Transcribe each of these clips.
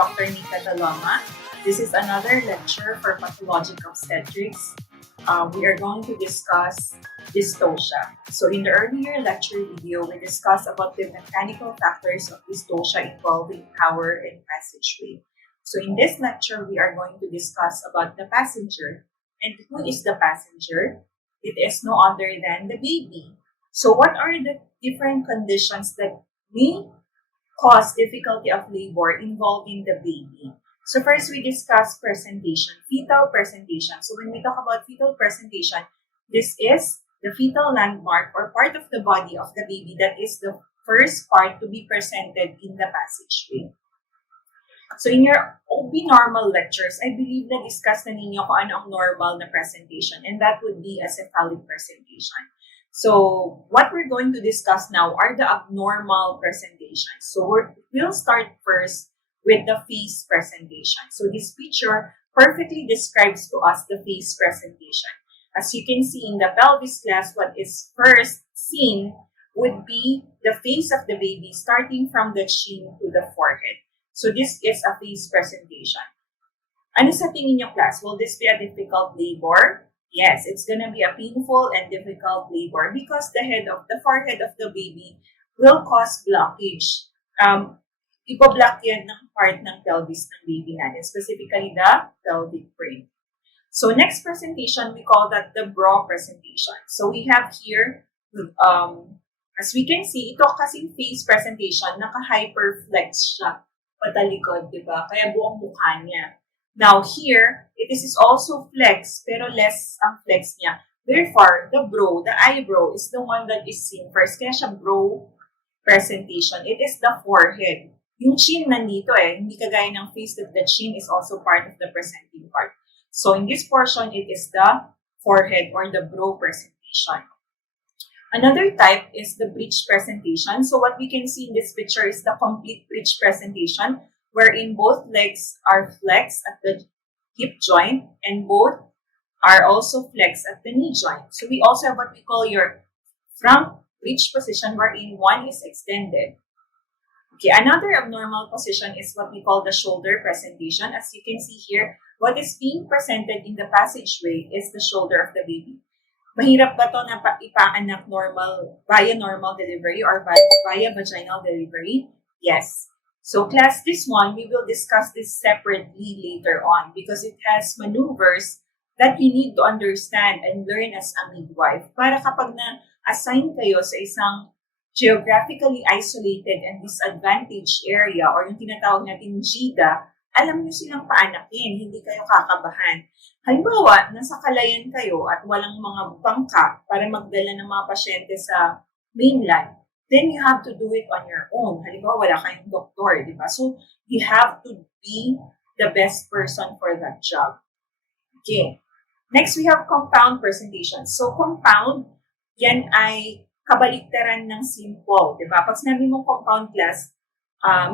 Dr. Nica Taloma. This is another lecture for Pathologic Obstetrics. We are going to discuss dystocia. So in the earlier lecture video, we discussed about the mechanical factors of dystocia involving power and passageway. So in this lecture, we are going to discuss about the passenger. And who is the passenger? It is no other than the baby. So what are the different conditions that may cause difficulty of labor involving the baby? So first, we discuss presentation, fetal presentation. So when we talk about fetal presentation, this is the fetal landmark or part of the body of the baby that is the first part to be presented in the passageway. So in your OB normal lectures, I believe na discuss na ninyo kung ano ang normal na presentation, and that would be a cephalic presentation. So what we're going to discuss now are the abnormal presentations. So we'll start first with the face presentation. So this picture perfectly describes to us the face presentation. As you can see in the pelvis class, what is first seen would be the face of the baby starting from the chin to the forehead. So this is a face presentation. Ano sa tingin niyo, class? Will this be a difficult labor? Yes, it's gonna be a painful and difficult labor because the forehead of the baby will cause blockage. Ipo-block yan ng part ng pelvis ng baby natin, specifically the pelvic brain. So next presentation, we call that the bra presentation. So we have here, as we can see, ito kasing face presentation, naka-hyperflex siya. Patalikod, di ba? Kaya buong mukha niya. Now here, this is also flex, pero less ang flex niya. Therefore, the eyebrow is the one that is seen first. Kaya siya brow presentation. It is the forehead. Yung chin nandito hindi kagaya ng face that the chin is also part of the presenting part. So in this portion, it is the forehead or the brow presentation. Another type is the bridge presentation. So what we can see in this picture is the complete bridge presentation, wherein both legs are flexed at the hip joint and both are also flexed at the knee joint. So we also have what we call your front bridge position, wherein one is extended. Okay, another abnormal position is what we call the shoulder presentation. As you can see here, what is being presented in the passageway is the shoulder of the baby. Mahirap ba ito na ipaanak via normal delivery or via vaginal delivery? Yes. So class, this one, we will discuss this separately later on because it has maneuvers that you need to understand and learn as a midwife para kapag na-assign kayo sa isang geographically isolated and disadvantaged area or yung tinatawag natin GIDA, alam nyo silang paanakin, hindi kayo kakabahan. Halimbawa, nasa Kalayan kayo at walang mga bangka para magdala ng mga pasyente sa mainland, then you have to do it on your own. Halimbawa, wala kayong doktor, di ba? So, you have to be the best person for that job. Okay. Next, we have compound presentation. So, compound, yan ay kabaliktaran ng simple, di ba? Pag sinabi mong compound class,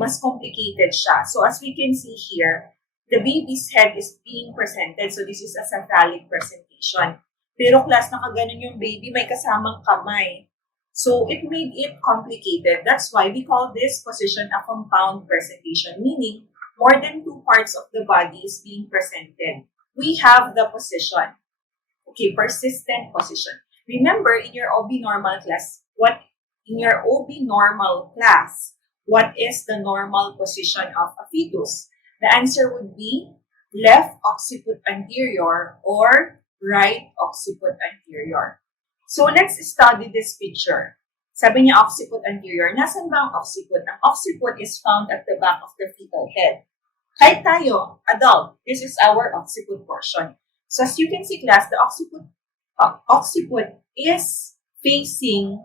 mas complicated siya. So as we can see here, the baby's head is being presented. So this is a cephalic presentation. Pero class, nakaganon yung baby, may kasamang kamay. So it made it complicated. That's why we call this position a compound presentation, meaning more than two parts of the body is being presented. We have the position. Okay, persistent position. Remember, in your OB normal class, what is the normal position of a fetus? The answer would be left occiput anterior or right occiput anterior. So let's study this picture. Sabi niya occiput anterior. Nasaan ba ang occiput? Ang occiput is found at the back of the fetal head. Kahit tayo, adult, this is our occiput portion. So as you can see, class, the occiput is facing.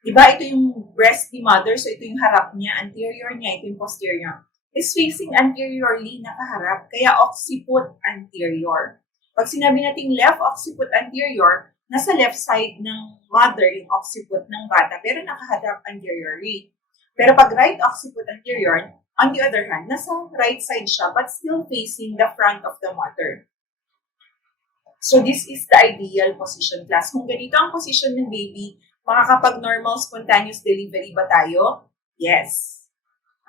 Diba, ito yung breast ni mother, so ito yung harap niya, anterior niya, ito yung posterior. Is facing anteriorly, nakaharap, kaya occiput anterior. Pag sinabi natin left occiput anterior, nasa left side ng mother yung occiput ng bata, pero nakaharap anteriorly. Pero pag right occiput anterior, on the other hand, nasa right side siya, but still facing the front of the mother. So this is the ideal position, class. Kung ganito ang position ng baby, makakapag-normal spontaneous delivery ba tayo? Yes.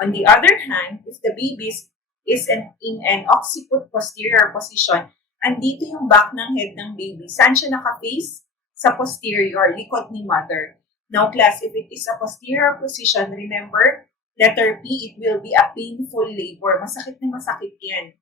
On the other hand, if the baby is is in an occiput posterior position. Andito yung back ng head ng baby. Saan siya naka-face? Sa posterior, likod ni mother. Now class, if it is a posterior position, remember, letter P, it will be a painful labor. Masakit na masakit yan.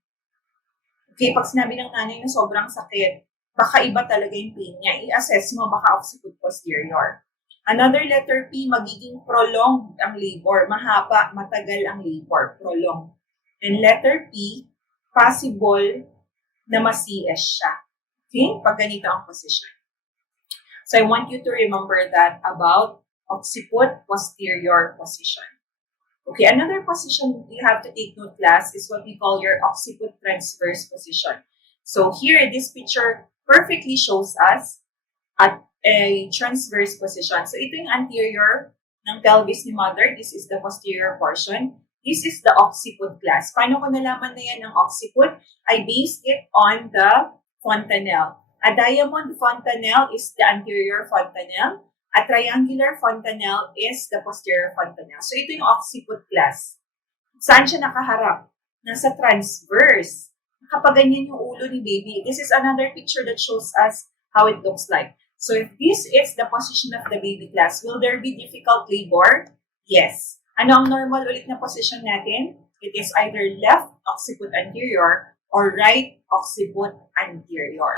Okay, pag sinabi ng nanay na sobrang sakit, baka iba talaga yung pain niya. I-assess mo, baka occiput posterior. Another letter P, magiging prolonged ang labor. Mahaba, matagal ang labor. Prolonged. And letter P, possible na ma-CS siya. Okay? Pag ganito ang position. So I want you to remember that about occiput posterior position. Okay, another position you have to take note, class, is what we call your occiput transverse position. So here, this picture perfectly shows us at a transverse position. So ito yung anterior ng pelvis ni mother. This is the posterior portion. This is the occiput, class. Paano ko nalaman na yan ang occiput? I based it on the fontanelle. A diamond fontanelle is the anterior fontanelle. A triangular fontanelle is the posterior fontanelle. So ito yung occiput, class. Saan siya nakaharap? Nasa transverse. Nakapaganyan yung ulo ni baby. This is another picture that shows us how it looks like. So if this is the position of the baby, class, will there be difficult labor? Yes. Ano ang normal ulit na position natin? It is either left occiput anterior or right occiput anterior.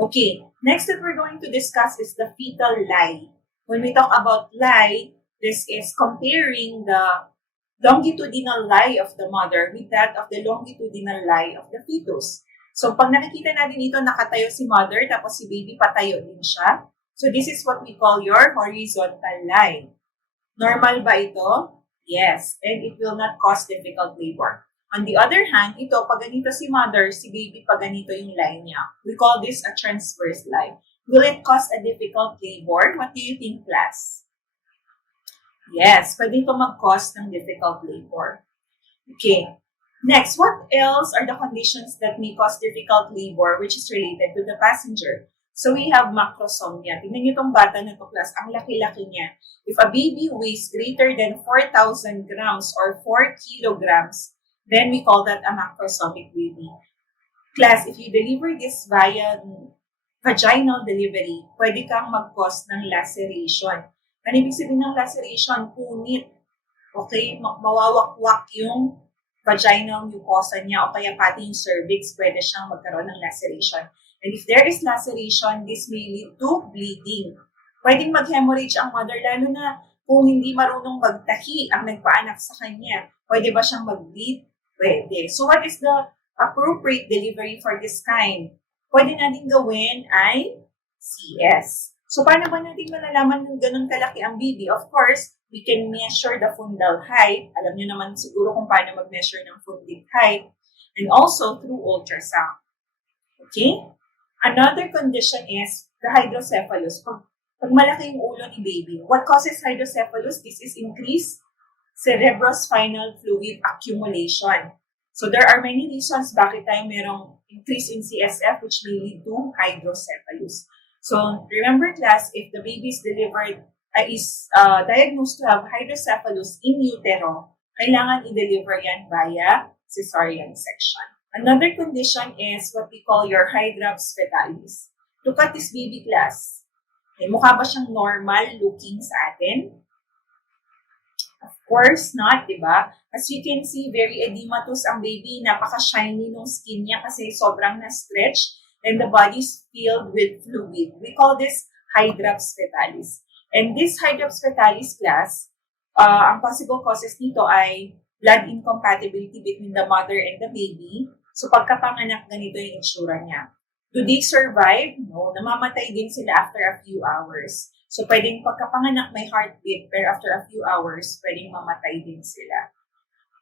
Okay, next that we're going to discuss is the fetal lie. When we talk about lie, this is comparing the longitudinal lie of the mother with that of the longitudinal lie of the fetus. So pag nakikita natin ito, nakatayo si mother, tapos si baby patayo din siya. So this is what we call your horizontal lie. Normal ba ito? Yes, and it will not cause difficult labor. On the other hand, ito, pag ganito si mother, si baby, pag ganito yung line niya. We call this a transverse line. Will it cause a difficult labor? What do you think, class? Yes, pwede ito mag-cause ng difficult labor. Okay. Next, what else are the conditions that may cause difficult labor which is related to the passenger? So we have macrosomia. Tingnan niyo itong bata na to, class. Ang laki-laki niya. If a baby weighs greater than 4,000 grams or 4 kilograms, then we call that a macrosomic baby. Class, if you deliver this via vaginal delivery, pwede kang mag-cause ng laceration. Ano ibig sabihin ng laceration? Punit. Okay? Mawawakwak yung vaginal mucosa niya o kaya pati yung cervix, pwede siyang magkaroon ng laceration. And if there is laceration, this may lead to bleeding. Pwedeng mag-hemorrhage ang mother, lalo na kung hindi marunong magtahi ang nagpaanak sa kanya. Pwede ba siyang mag-bleed? Pwede. So what is the appropriate delivery for this kind? Pwede natin gawin ay CS. So paano ba natin malalaman kung ganun kalaki ang baby? Of course, we can measure the fundal height. Alam niyo naman siguro kung paano mag-measure ng fundal height. And also through ultrasound. Okay? Another condition is the hydrocephalus. Pag malaki yung ulo ni baby, what causes hydrocephalus? This is increased cerebrospinal fluid accumulation. So there are many reasons bakit tayo merong increase in CSF which may lead to hydrocephalus. So remember, class, if the baby is delivered, is diagnosed to have hydrocephalus in utero, kailangan i-deliver yan via cesarean section. Another condition is what we call your hydrops fetalis. Look at this baby, class. Okay, mukha ba siyang normal looking sa atin? Of course not, di ba? As you can see, very edematous ang baby. Napaka-shiny ng skin niya kasi sobrang na-stretch and the body is filled with fluid. We call this hydrops fetalis. And this hydrops fetalis, class, ang possible causes nito ay blood incompatibility between the mother and the baby. So pagkapanganak, ganito yung itsura niya. Do they survive? No, namamatay din sila after a few hours. So pwedeng pagkapanganak may heartbeat, pero after a few hours, pwedeng mamatay din sila.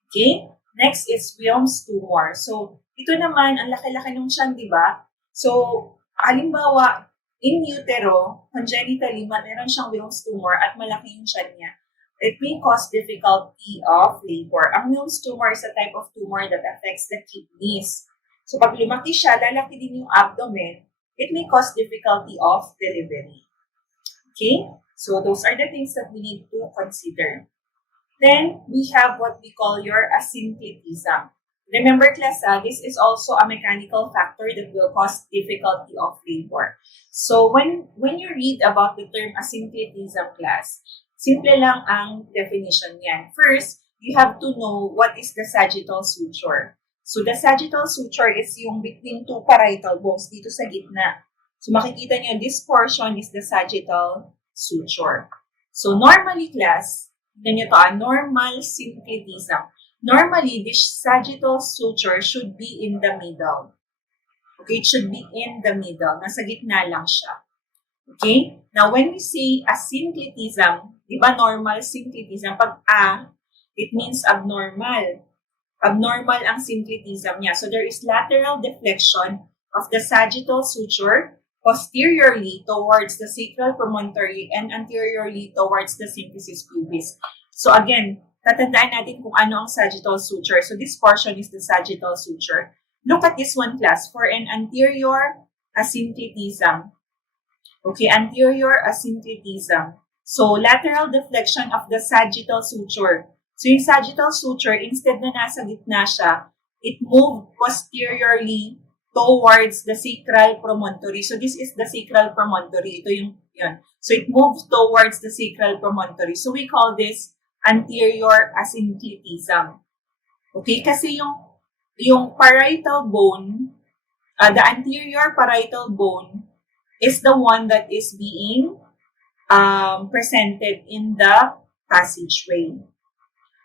Okay? Next is Wilms tumor. So ito naman, ang laki-laki ng tiyan, di ba? So, halimbawa, in utero, congenitally, meron siyang Wilms tumor at malaki yung tiyan niya. It may cause difficulty of labor. Ang Wilms tumor is a type of tumor that affects the kidneys. So pag lumaki siya, lalaki din yung abdomen, it may cause difficulty of delivery. Okay? So those are the things that we need to consider. Then, we have what we call your asymptotism. Remember class, this is also a mechanical factor that will cause difficulty of labor. So when you read about the term asymptotism class, simple lang ang definition niyan. First, you have to know what is the sagittal suture. So the sagittal suture is yung between two parietal bones dito sa gitna. So makikita niyo, this portion is the sagittal suture. So normally class, ganito normal symptotism. Normally, this sagittal suture should be in the middle. Okay, it should be in the middle. Nasa gitna lang siya. Okay? Now, when we say asymptotism, di ba normal symptotism? Pag it means abnormal. Abnormal ang symptotism niya. So, there is lateral deflection of the sagittal suture posteriorly towards the sacral promontory and anteriorly towards the symphysis pubis. So, again, tatandaan natin kung ano ang sagittal suture. So, this portion is the sagittal suture. Look at this one class for an anterior asymptotism. Okay, anterior asymptotism. So, lateral deflection of the sagittal suture. So, yung sagittal suture, instead na nasa gitna siya, it moved posteriorly towards the sacral promontory. So, this is the sacral promontory. Ito yung, yun. So, it moves towards the sacral promontory. So, we call this anterior asymptotism. Okay? Kasi yung parietal bone, the anterior parietal bone is the one that is being presented in the passageway.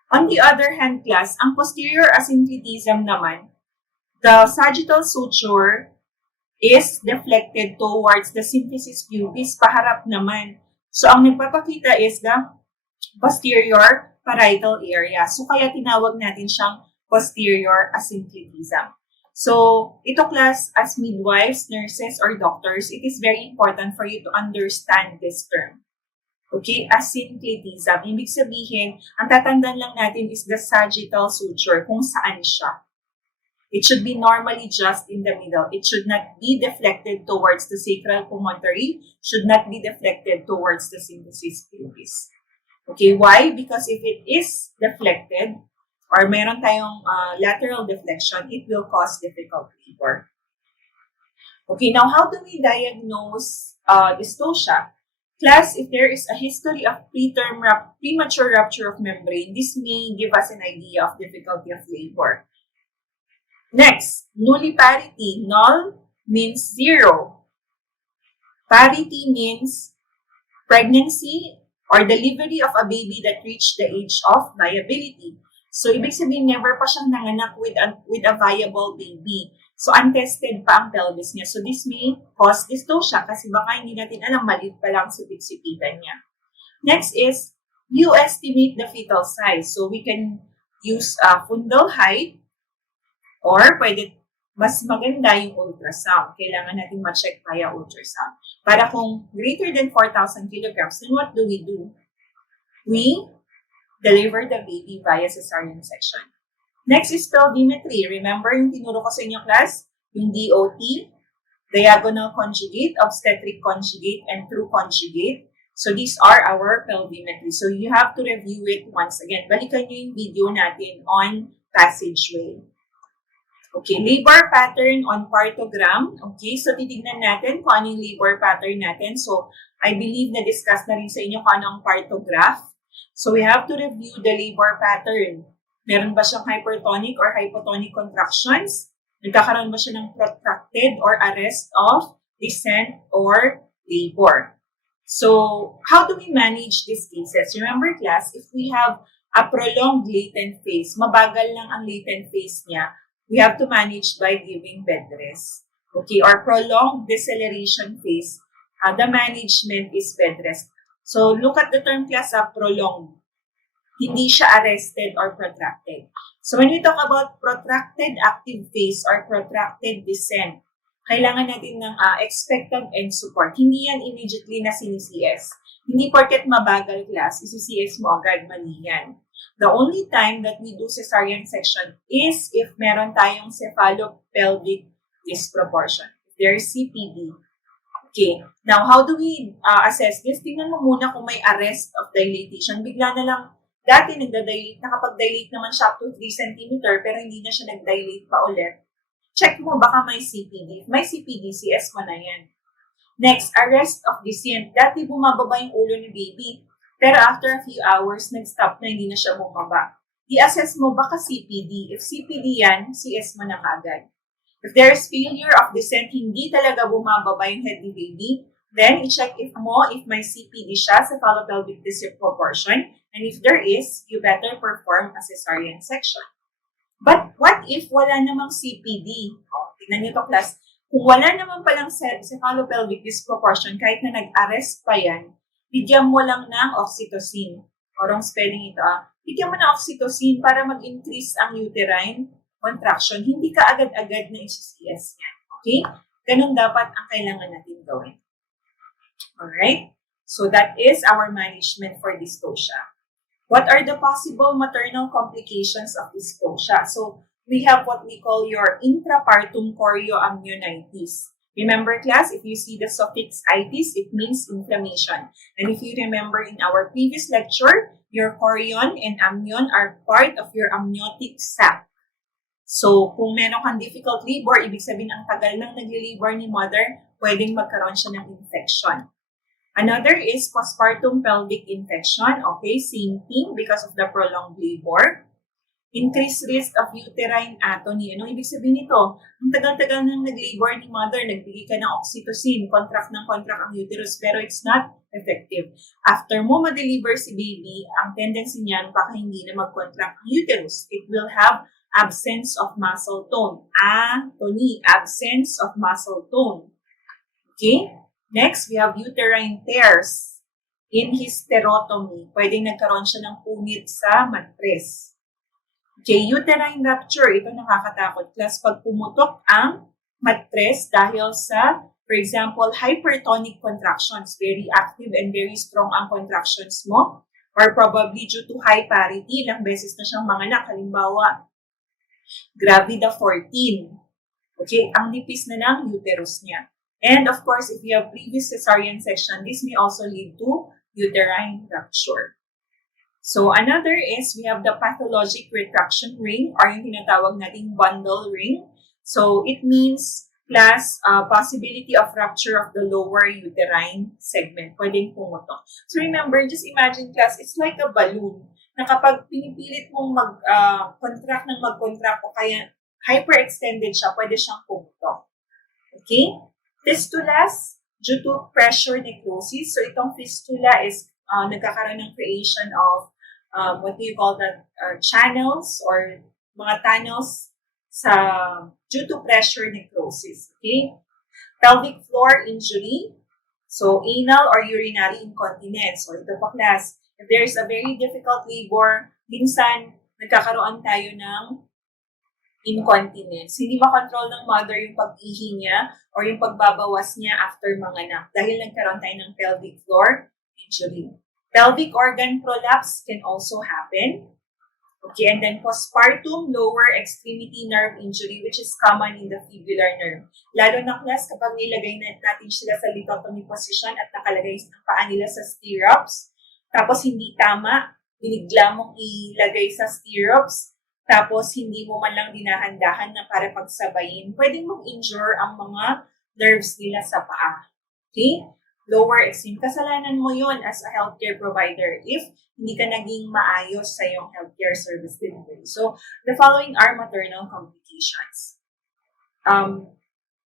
On the other hand, class, ang posterior asymptotism naman, the sagittal suture is deflected towards the symphysis pubis, paharap naman. So, ang nagpapakita is the posterior parietal area. So, kaya tinawag natin siyang posterior asymptotism. So, ito class, as midwives, nurses, or doctors, it is very important for you to understand this term. Okay, asymptotism. Ibig sabihin, ang tatandaan lang natin is the sagittal suture, kung saan siya. It should be normally just in the middle. It should not be deflected towards the sacral promontory, should not be deflected towards the symphysis pubis. Okay, why? Because if it is deflected, or meron tayong lateral deflection, it will cause difficult labor. Okay, now how do we diagnose dystocia? Class, if there is a history of premature rupture of membrane, this may give us an idea of difficulty of labor. Next, nulliparity. Null means 0. Parity means pregnancy or delivery of a baby that reached the age of viability. So, ibig sabihin, never pa siyang nanganak with a viable baby. So, untested pa ang pelvis niya. So, this may cause dystocia kasi baka hindi natin alam, maliit pa lang sipit-sipitan niya. Next is, you estimate the fetal size. So, we can use fundal height or pwede, mas maganda yung ultrasound. Kailangan natin ma-check via ultrasound. Para kung greater than 4,000 kilograms, then what do? We deliver the baby via cesarean section. Next is pelvimetry. Remember yung tinuro ko sa inyo class? Yung DOT, diagonal conjugate, obstetric conjugate, and true conjugate. So these are our pelvimetry. So you have to review it once again. Balikan nyo yung video natin on passageway. Okay, labor pattern on partogram. Okay, so titignan natin kung ano yung labor pattern natin. So, I believe na-discuss na rin sa inyo kung ano ang partograph. So, we have to review the labor pattern. Meron ba siyang hypertonic or hypotonic contractions? Nagkakaroon ba siya ng protracted or arrest of descent or labor? So, how do we manage these cases? Remember class, if we have a prolonged latent phase, mabagal lang ang latent phase niya, we have to manage by giving bed rest. Okay, or prolonged deceleration phase, the management is bed rest. So, look at the term class, prolonged. Hindi siya arrested or protracted. So, when we talk about protracted active phase or protracted descent, kailangan natin ng expectant end support. Hindi yan immediately na sini-CS. Hindi porket mabagal class, isi-CS mo agad, mali yan. The only time that we do cesarean section is if meron tayong cephalopelvic disproportion. If there is CPD. Okay. Now, how do we assess this? Tingnan mo muna kung may arrest of dilatation. Bigla na lang Dati nakapag-dilate naman siya up to 3 cm, pero hindi na siya nag-dilate pa ulit. Check mo, baka may CPD. If may CPD, CS mo na yan. Next, arrest of descent. Dati bumababa yung ulo ni baby, pero after a few hours, nag-stop na, hindi na siya bumaba. I-assess mo, baka CPD. If CPD yan, CS mo na kaagad. If there is failure of descent, hindi talaga bumababa yung head ni baby, then i-check if may CPD siya sa phallopelvic disc proportion, and if there is, you better perform a cesarean section. But what if wala namang CPD? Tignan niyo to, class. Kung wala naman palang cephalo-pelvic disproportion, kahit na nag-arrest pa yan, bigyan mo lang ng oxytocin. O wrong spelling ito. Bigyan mo ng oxytocin para mag-increase ang uterine contraction. Hindi ka agad-agad na i-CS yan. Okay? Ganun dapat ang kailangan natin gawin. Alright? So that is our management for dystocia. What are the possible maternal complications of dystocia? So we have what we call your intrapartum chorioamnionitis. Remember, class, if you see the suffix itis, it means inflammation. And if you remember in our previous lecture, your chorion and amnion are part of your amniotic sac. So, kung meron kang difficult labor, ibig sabihin ang tagal nang nagli-labor ni mother, pwedeng magkaroon siya ng infection. Another is postpartum pelvic infection. Okay, same thing because of the prolonged labor. Increased risk of uterine atony. Anong ibig sabihin nito? Ang tagal-tagal nang nag-labor ni mother, nagbigay ka ng oxytocin, contract ang uterus, pero it's not effective. After mo ma-deliver si baby, ang tendency niyan, baka hindi na mag-contract ang uterus. It will have absence of muscle tone. Atony, absence of muscle tone. Okay? Next, we have uterine tears in hysterotomy. Pwedeng nagkaroon siya ng punit sa mattress. Okay, uterine rupture. Ito nakakatakot. Plus, pag pumutok ang mattress dahil sa, for example, hypertonic contractions, very active and very strong ang contractions mo, or probably due to high parity, ilang beses na siyang manganak. Halimbawa, gravida 14. Okay, ang nipis na ng uterus niya. And of course, if you have previous cesarean section, this may also lead to uterine rupture. So another is we have the pathologic retraction ring or yung tinatawag nating bundle ring. So it means plus possibility of rupture of the lower uterine segment. Pwedeng pumutok. So remember, just imagine, class, it's like a balloon na kapag pinipilit mong mag-contract ng mag-contract o kaya hyperextended siya, pwede siyang pumutok. Okay? Fistulas, due to pressure necrosis. So itong fistula is nagkakaroon ng creation of what do you call that? Channels or mga tunnels due to pressure necrosis. Okay? Pelvic floor injury. So anal or urinary incontinence. So ito pa, class, if there is a very difficult labor, minsan nagkakaroon tayo ng incontinence. Hindi makontrol ng mother yung pag-ihi niya or yung pagbabawas niya after manganak dahil nagkaroon tayo ng pelvic floor injury. Pelvic organ prolapse can also happen. Okay, and then postpartum lower extremity nerve injury, which is common in the fibular nerve. Lalo na, class, kapag nilagay natin sila sa lithotomy position at nakalagay ang paa nila sa stirrups, tapos hindi tama, binigla mong ilagay sa stirrups, tapos hindi mo man lang dinahandahan na para pagsabayin, pwedeng mag-injure ang mga nerves nila sa paa. Okay? Lower extreme. Kasalanan mo yon as a healthcare provider if hindi ka naging maayos sa iyong healthcare service delivery. So, the following are maternal complications.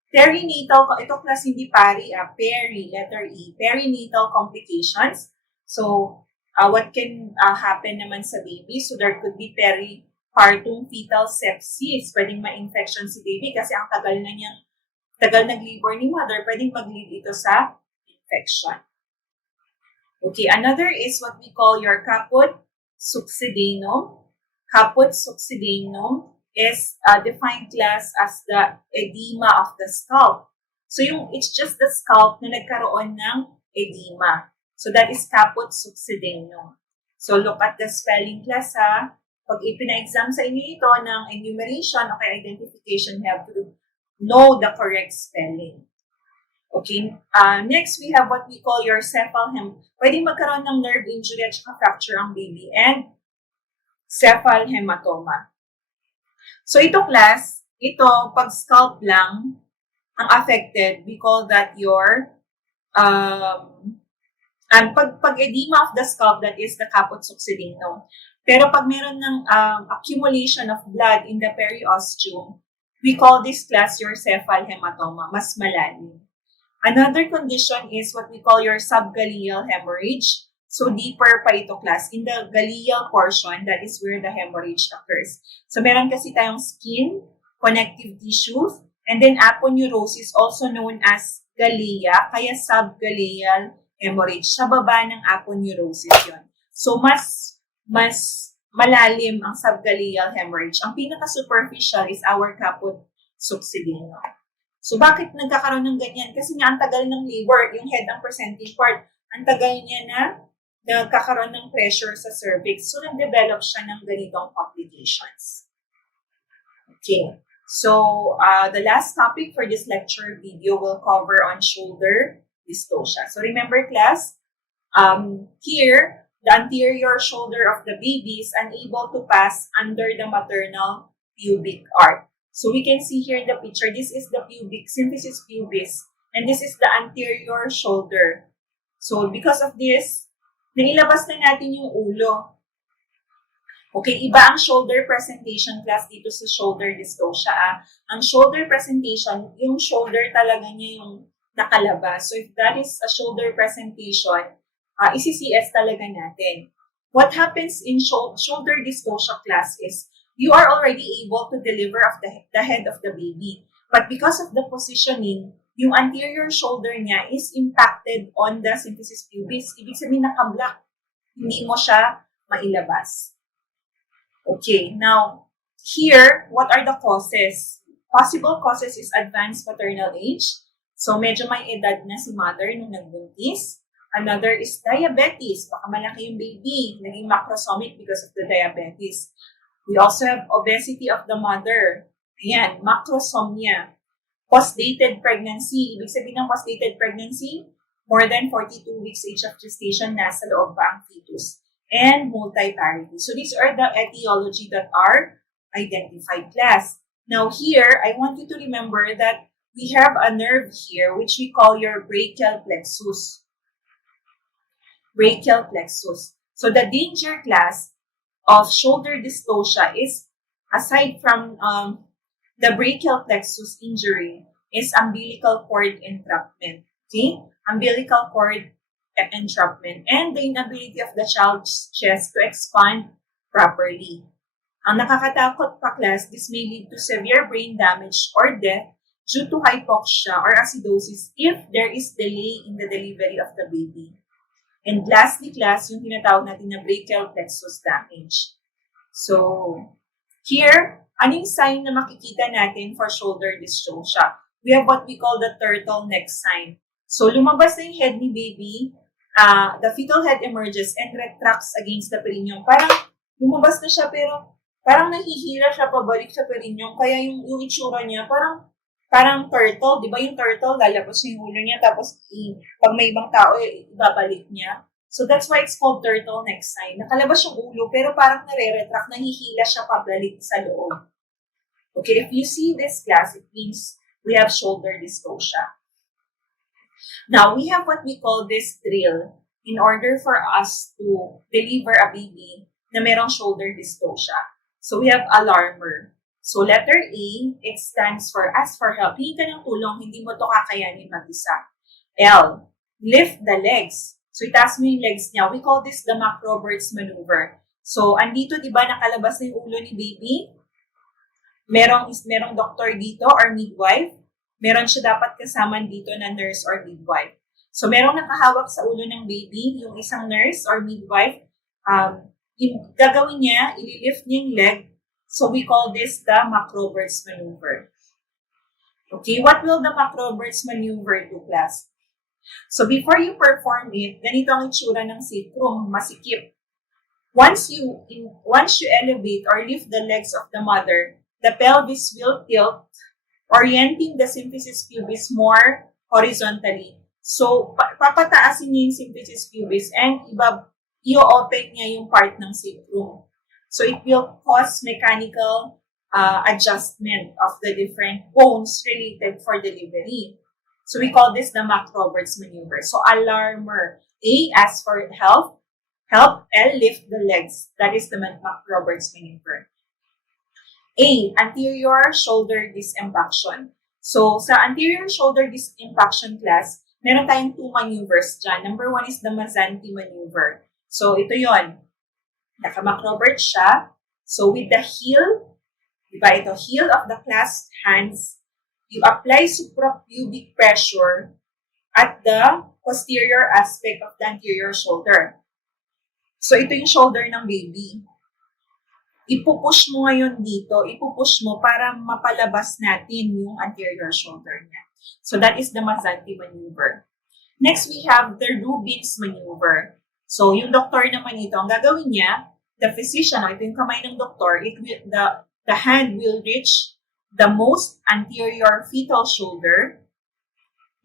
Perinatal, ito class hindi pari, peri, letter E, perinatal complications. So, what can happen naman sa baby? So, there could be peripartum fetal sepsis. Pwedeng ma-infection si baby kasi ang tagal nag-labor ni mother, pwedeng mag-lead ito sa infection. Okay, another is what we call your caput succedanum. Caput succedanum is defined, class, as the edema of the scalp. So it's just the scalp na nagkaroon ng edema. So that is caput succedanum. So look at the spelling, class, ha. Pag ipina-exam sa inyo ito ng enumeration o kaya identification, you have to know the correct spelling. Okay, next we have what we call your cephal hem. Pwedeng magkaroon ng nerve injury at fracture ang baby. And cephal hematoma. So ito class, ito pag scalp lang ang affected, we call that your and pag edema of the scalp, that is the caput succedaneum. Pero pag meron ng accumulation of blood in the periosteum, we call this class your cephal hematoma, mas malalim. Another condition is what we call your subgaleal hemorrhage. So deeper pa ito class. In the galeal portion, that is where the hemorrhage occurs. So meron kasi tayong skin, connective tissues, and then aponeurosis, also known as galea, kaya subgaleal hemorrhage. Sa baba ng aponeurosis yun. So mas malalim ang subgaleal hemorrhage. Ang pinaka-superficial is our caput succedaneum. So, bakit nagkakaroon ng ganyan? Kasi nga, ang tagal ng labor, yung head ang presenting part, ang tagal niya na nagkakaroon ng pressure sa cervix. So, nag-develop siya ng ganitong complications. Okay. So, the last topic for this lecture video will cover on shoulder dystocia. So, remember class, here, the anterior shoulder of the baby is unable to pass under the maternal pubic arch. So we can see here in the picture, this is the pubic, symphysis pubis, and this is the anterior shoulder. So because of this, nailabas na natin yung ulo. Okay, iba ang shoulder presentation class dito sa shoulder dystocia. Ang shoulder presentation, yung shoulder talaga niya yung nakalabas. So if that is a shoulder presentation, isi-CS talaga natin. What happens in shoulder dystocia class is, you are already able to deliver of the head of the baby. But because of the positioning, yung anterior shoulder niya is impacted on the symphysis pubis. Ibig sabihin naka-block. Hindi mo siya mailabas. Okay, now, here, what are the causes? Possible causes is advanced maternal age. So, medyo may edad na si mother nung nagbuntis. Another is diabetes. Baka malaki yung baby. Naging macrosomic because of the diabetes. We also have obesity of the mother. Ayan, macrosomia. Postdated pregnancy. Ibig sabihin ng postdated pregnancy, more than 42 weeks age of gestation, nasa loob pa ang fetus. And multiparity. So these are the etiology that are identified class. Now here, I want you to remember that we have a nerve here which we call your brachial plexus. Brachial plexus. So the danger class of shoulder dystocia is, aside from the brachial plexus injury, is umbilical cord entrapment. Okay? Umbilical cord entrapment and the inability of the child's chest to expand properly. Ang nakakatakot pa class, this may lead to severe brain damage or death due to hypoxia or acidosis if there is delay in the delivery of the baby. And lastly, class, yung tinatawag natin na brachial plexus damage. So, here, anong sign na makikita natin for shoulder dystocia? We have what we call the turtleneck sign. So, lumabas na yung head ni baby, the fetal head emerges and retracts against the perineum. Parang lumabas na siya pero parang nahihila siya pabalik sa perineum. Kaya yung itsura niya, parang turtle, di ba yung turtle, lalabas yung ulo niya, tapos pag may ibang tao, ibabalik niya. So that's why it's called turtleneck sign. Nakalabas yung ulo, pero parang nare-retract, nahihila siya pabalik sa loob. Okay, if you see this class, it means we have shoulder dystocia. Now, we have what we call this drill in order for us to deliver a baby na merong shoulder dystocia. So we have alarmer. So, letter A, it stands for ask for help. Hingi ka ng tulong, hindi mo to kakayanin mag-isa. L, lift the legs. So, itaas mo yung legs niya. We call this the Macrobert's maneuver. So, andito, di ba, nakalabas na yung ulo ni baby? Merong doktor dito or midwife. Meron siya dapat kasama dito na nurse or midwife. So, merong nakahawak sa ulo ng baby, yung isang nurse or midwife. Gagawin niya, ililift niya yung leg. So, we call this the Macrobert's maneuver. Okay, what will the Macrobert's maneuver do, class? So, before you perform it, ganito ang itsura ng sacrum, masikip. Once you elevate or lift the legs of the mother, the pelvis will tilt, orienting the symphysis pubis more horizontally. So, papataasin niya yung symphysis pubis and i-open niya yung part ng sacrum. So it will cause mechanical adjustment of the different bones related for delivery. So we call this the McRoberts maneuver. So alarmer. A, ask for help. Help. L, lift the legs. That is the McRoberts maneuver. A, anterior shoulder disimpaction. So sa anterior shoulder disimpaction class, meron tayong two maneuvers dyan. Number one is the Mazzanti maneuver. So ito yon. Naka-McRoberts siya. So with the heel, diba ito, heel of the clasped hands, you apply suprapubic pressure at the posterior aspect of the anterior shoulder. So ito yung shoulder ng baby. Ipupush mo ngayon dito, ipupush mo para mapalabas natin yung anterior shoulder niya. So that is the Mazzanti maneuver. Next, we have the Rubin's maneuver. So yung doktor naman ito, ang gagawin niya, the physician, ito yung kamay ng doktor, the hand will reach the most anterior fetal shoulder,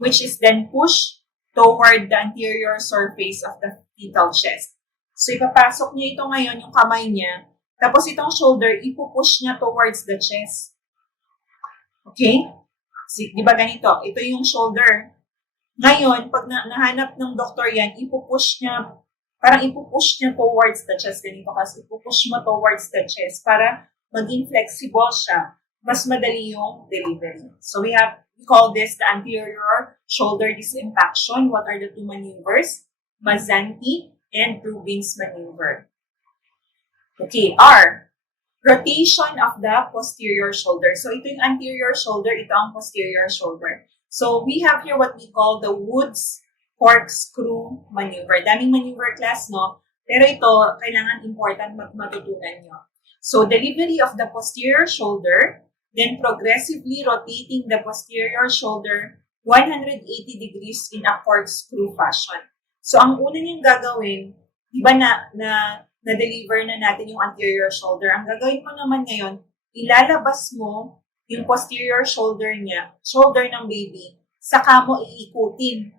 which is then pushed toward the anterior surface of the fetal chest. So ipapasok niya ito ngayon, yung kamay niya, tapos itong shoulder, ipupush niya towards the chest. Okay? Di ba ganito? Ito yung shoulder. Ngayon, pag nahanap ng doktor yan, ipupush niya, parang ipupush niya towards the chest. Ganito kasi, ipupush mo towards the chest para maging flexible siya. Mas madali yung delivery. So we call this the anterior shoulder disimpaction. What are the two maneuvers? Mazzanti and Rubin's maneuver. Okay, R, rotation of the posterior shoulder. So ito yung anterior shoulder, ito ang posterior shoulder. So we have here what we call the Wood's corkscrew maneuver. Daming maneuver class, no? Pero ito, kailangan important matutunan nyo. So delivery of the posterior shoulder, then progressively rotating the posterior shoulder 180 degrees in a corkscrew fashion. So ang una niyong gagawin, di ba na-deliver na natin yung anterior shoulder. Ang gagawin mo naman ngayon, ilalabas mo yung posterior shoulder niya, shoulder ng baby, saka mo iikutin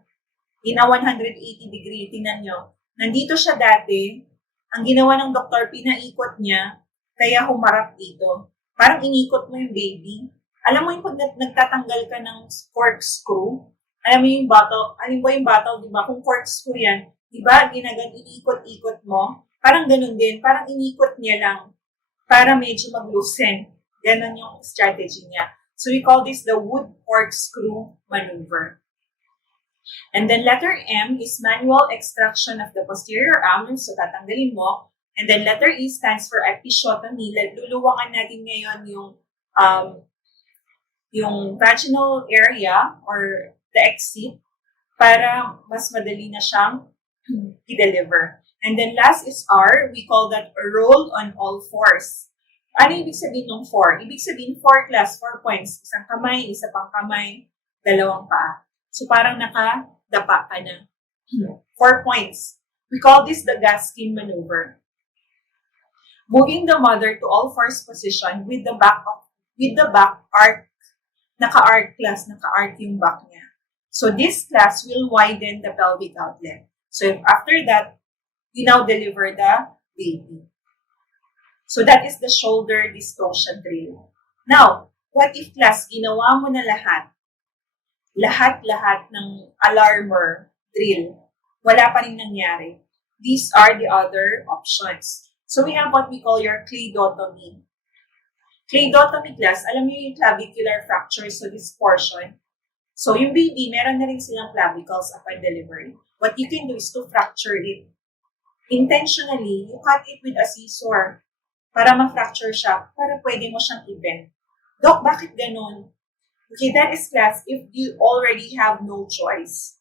in a 180 degree. Tingnan nyo. Nandito siya dati, ang ginawa ng doktor, pinaikot niya, kaya humarap dito. Parang inikot mo yung baby. Alam mo yung pag nagtatanggal ka ng corkscrew, alam mo yung bottle, di ba? Kung corkscrew yan, di ba, inikot-ikot mo, parang ganun din, parang inikot niya lang para medyo mag-loosen. Ganun yung strategy niya. So we call this the wood corkscrew maneuver. And then letter M is manual extraction of the posterior arm. So tatanggalin mo. And then letter E stands for episiotomy. Luluwangan natin ngayon yung vaginal area or the exit para mas madali na siyang i-deliver. And then last is R, we call that a roll on all fours. Ano ibig sabihin ng 4? Ibig sabihin 4 class, 4 points. Isang kamay, isa pang kamay, dalawang paa. So parang nakadapa ka na. 4 points. We call this the Gaskin maneuver. Moving the mother to all fours position with the back arc. Naka-arc class, naka-arc yung back niya. So this class will widen the pelvic outlet. So after that, we now deliver the baby. So that is the shoulder dystocia drill. Now, what if class, ginawa mo na lahat? Lahat ng alarmer drill. Wala pa rin nangyari. These are the other options. So we have what we call your cladotomy. Cladotomy class, alam niyo yung clavicular fracture, so this portion. So yung baby, meron na rin silang clavicles upon delivery. What you can do is to fracture it. Intentionally, you cut it with a scissor para ma-fracture siya, para pwede mo siyang i-bend. Doc, bakit ganun? Okay, that is class if you already have no choice.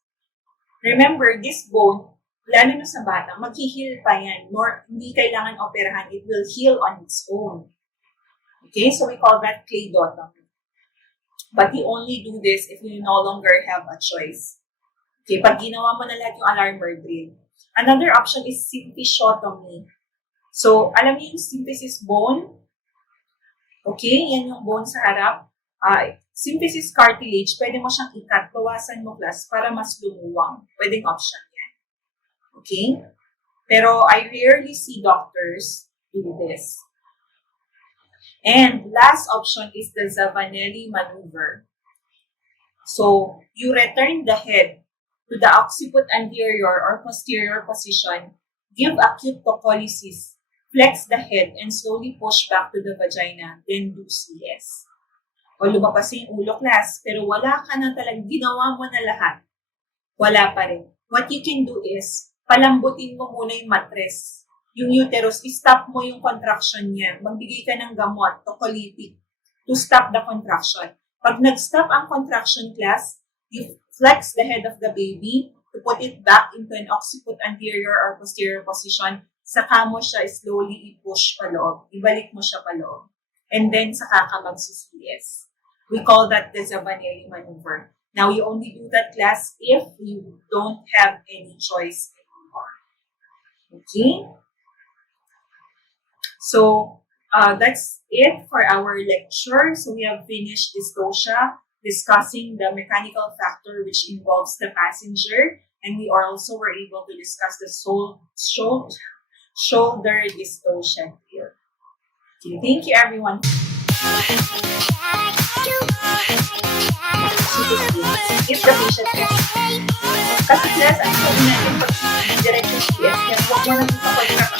Remember, this bone, lalo na sa bata, mag-heal pa yan. Hindi kailangan operahan. It will heal on its own. Okay, so we call that cladotomy. But you only do this if you no longer have a choice. Okay, pag ginawa mo na lahat yung alarmer drill. Another option is symphysiotomy. So, alam niyo yung symphysis bone? Okay, yan yung bone sa harap. Symphysis cartilage, pwede mo siyang i-cut, bawasan mo class para mas lumuwang. Pwedeng option yan. Okay? Pero I rarely see doctors do this. And last option is the Zavanelli maneuver. So you return the head to the occiput anterior or posterior position, give acute tocolysis, flex the head, and slowly push back to the vagina, then do CS. O lumabas yung ulo, class, pero wala ka na talagang ginawa mo na lahat. Wala pa rin. What you can do is, palambutin mo muna yung mattress. Yung uterus, stop mo yung contraction niya. Magbigay ka ng gamot, tocolytic, to stop the contraction. Pag nag-stop ang contraction, class, you flex the head of the baby to put it back into an occiput anterior or posterior position. Saka mo siya slowly i-push paloob. Ibalik mo siya paloob. And then, saka ka mag-CS. We call that the Zavanelli maneuver. Now, you only do that, class, if you don't have any choice anymore. Okay? So, that's it for our lecture. So, we have finished dystocia, discussing the mechanical factor which involves the passenger, and we also were able to discuss the shoulder dystocia here. Okay, thank you, everyone. If the patient is kasi class, ang sabi natin pag diretso CS, huwag mo nang ipapagkat